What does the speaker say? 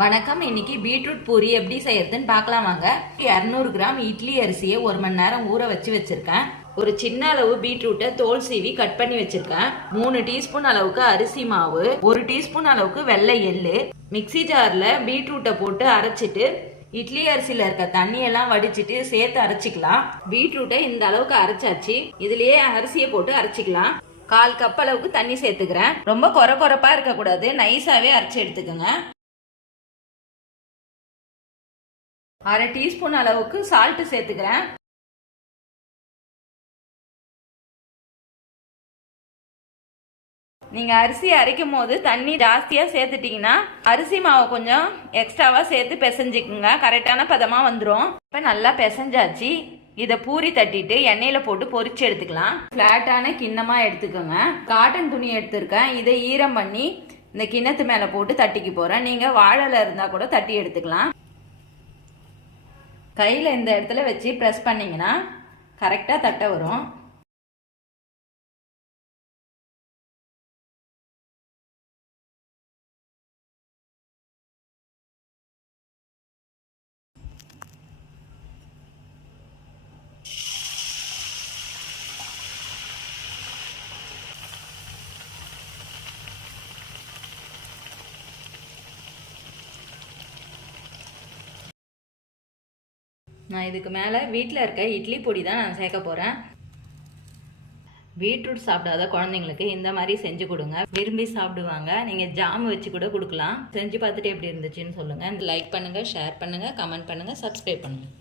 வணக்கம். இன்னைக்கு பீட்ரூட் பூரி எப்படி செய்யறதுன்னு பார்க்கலாம் வாங்க. 200 கிராம் இட்லி அரிசியை 1 மணி நேரம் ஊற வச்சிருக்கேன். ஒரு சின்ன அளவு பீட்ரூட்டை தோல் சீவி கட் பண்ணி வச்சிருக்கேன். 3 டீஸ்பூன் அளவுக்கு அரிசி மாவு, 1 டீஸ்பூன் அளவுக்கு வெள்ளை எள்ளு. மிக்சி ஜார்ல பீட்ரூட்டை போட்டு அரைச்சிட்டு இட்லி அரிசியில இருக்க தண்ணியெல்லாம் வடிச்சிட்டு சேர்த்து அரைச்சிக்கலாம். பீட்ரூட்டை இந்த அளவுக்கு அரைச்சாச்சு. இதுலயே அரிசியை போட்டு அரைச்சிக்கலாம். 1/4 கப் அளவுக்கு தண்ணி சேர்த்துக்கிறேன். ரொம்ப கொரப்பா இருக்க கூடாது, நைஸாவே அரைச்சி எடுத்துக்கோங்க. 1/2 டீஸ்பூன் அளவுக்கு சால்ட் சேர்த்துக்கிறேன். நீங்க அரிசி அரைக்கும் போது தண்ணி ஜாஸ்தியா சேர்த்துட்டீங்கன்னா அரிசி மாவை கொஞ்சம் எக்ஸ்ட்ராவா சேர்த்து பிசைஞ்சுக்குங்க. கரெக்டான பதமா வந்துடும். இப்ப நல்லா பிசைஞ்சாச்சு. இதை பூரி தட்டிட்டு எண்ணெயில போட்டு பொரிச்சு எடுத்துக்கலாம். பிளாட்டான கிண்ணமா எடுத்துக்கோங்க. காட்டன் துணி எடுத்திருக்கேன். இதை ஈரம் பண்ணி இந்த கிண்ணத்து மேல போட்டு தட்டிக்கு போறேன். நீங்க வாழைல இருந்தா கூட தட்டி எடுத்துக்கலாம். கையில் இந்த இடத்துல வச்சு ப்ரெஸ் பண்ணிங்கன்னா கரெக்டாக தட்ட வரும். நான் இதுக்கு மேலே வீட்டில் இருக்க இட்லி பொடி தான் நான் சேர்க்க போகிறேன். பீட்ரூட் சாப்பிடாத குழந்தைங்களுக்கு இந்த மாதிரி செஞ்சு கொடுங்க, விரும்பி சாப்பிடுவாங்க. நீங்கள் ஜாம் வச்சு கூட கொடுக்கலாம். செஞ்சு பார்த்துட்டு எப்படி இருந்துச்சுன்னு சொல்லுங்கள். லைக் பண்ணுங்கள், ஷேர் பண்ணுங்கள், கமெண்ட் பண்ணுங்கள், சப்ஸ்கிரைப் பண்ணுங்கள்.